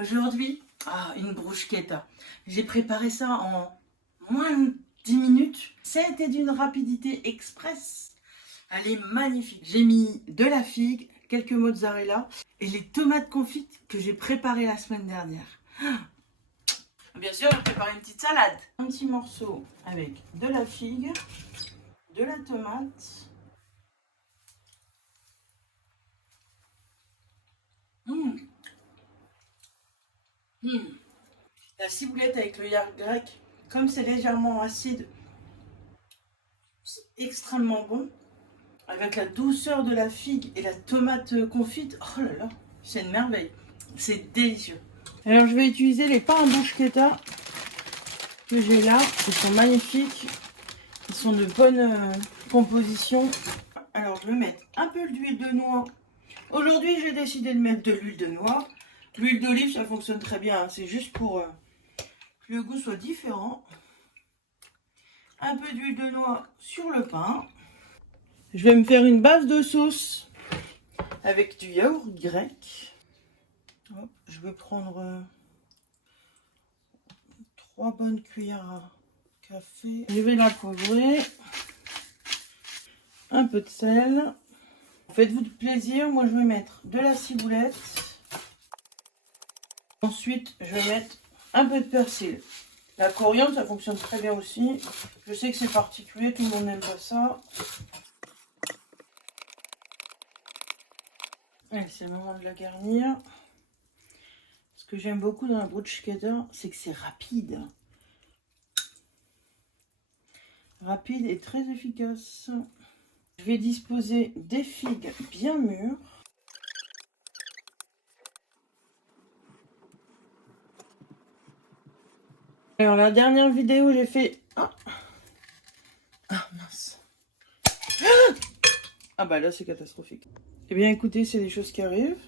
Aujourd'hui, une bruschetta. J'ai préparé ça en moins de 10 minutes. Ça a été d'une rapidité express. Elle est magnifique. J'ai mis de la figue, quelques mozzarella et les tomates confites que j'ai préparées la semaine dernière. Bien sûr, j'ai préparé une petite salade. Un petit morceau avec de la figue, de la tomate. La ciboulette avec le yark grec, comme c'est légèrement acide, c'est extrêmement bon. Avec la douceur de la figue et la tomate confite, oh là là, c'est une merveille. C'est délicieux. Alors je vais utiliser les pains à bruschetta que j'ai là. Ils sont magnifiques. Ils sont de bonne composition. Alors je vais mettre un peu d'huile de noix. Aujourd'hui j'ai décidé de mettre de l'huile de noix. L'huile d'olive ça fonctionne très bien. C'est juste pour que le goût soit différent. Un peu d'huile de noix sur le pain. Je vais me faire une base de sauce avec du yaourt grec. Hop, je vais prendre 3 bonnes cuillères à café. Je vais la poivrer. Un peu de sel. Faites-vous plaisir. Moi, je vais mettre de la ciboulette. Ensuite, je vais mettre un peu de persil. La coriandre, ça fonctionne très bien aussi. Je sais que c'est particulier, tout le monde n'aime pas ça. Allez, c'est le moment de la garnir. Ce que j'aime beaucoup dans la bruschetta, c'est que c'est rapide. Rapide et très efficace. Je vais disposer des figues bien mûres. Alors la dernière vidéo, j'ai fait... Ah mince. Ah bah là, c'est catastrophique. Eh bien écoutez, c'est des choses qui arrivent.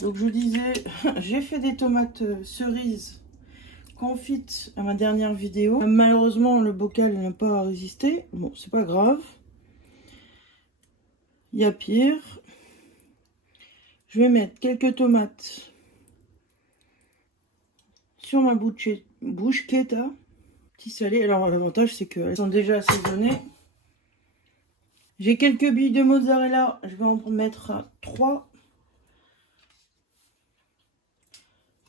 Donc je vous disais, j'ai fait des tomates cerises confites à ma dernière vidéo. Malheureusement, le bocal n'a pas résisté. Bon, c'est pas grave. Il y a pire. Je vais mettre quelques tomates sur ma bruschetta. Petit salé. Alors l'avantage, c'est qu'elles sont déjà assaisonnées. J'ai quelques billes de mozzarella. Je vais en mettre 3.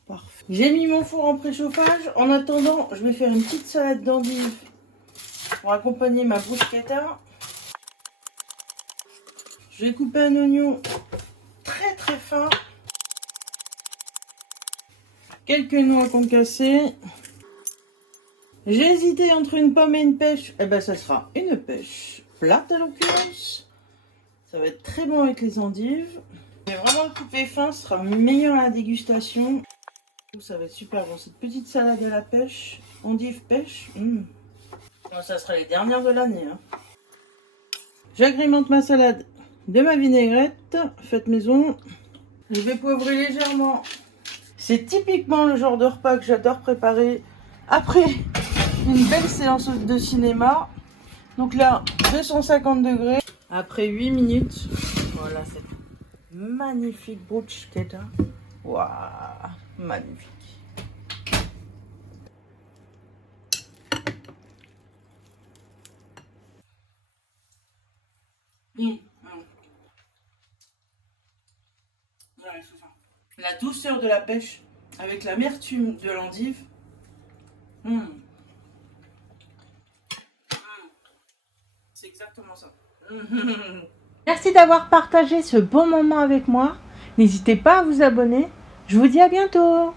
Parfait. J'ai mis mon four en préchauffage. En attendant, je vais faire une petite salade d'endives pour accompagner ma bruschetta. Je vais couper un oignon très très fin. Quelques noix concassées. J'ai hésité entre une pomme et une pêche. Eh ben, ça sera une pêche plate à l'occurrence. Ça va être très bon avec les endives. Je vais vraiment couper fin, ce sera meilleur à la dégustation. Ça va être super bon. Cette petite salade à la pêche, endive pêche. Bon, ça sera les dernières de l'année. J'agrémente ma salade de ma vinaigrette faite maison. Je vais poivrer légèrement. C'est typiquement le genre de repas que j'adore préparer après une belle séance de cinéma. Donc là, 250 degrés. Après 8 minutes, voilà cette magnifique bruschetta. Waouh, magnifique. Ouais, c'est ça. La douceur de la pêche avec l'amertume de l'endive. C'est exactement ça. Merci d'avoir partagé ce bon moment avec moi. N'hésitez pas à vous abonner. Je vous dis à bientôt.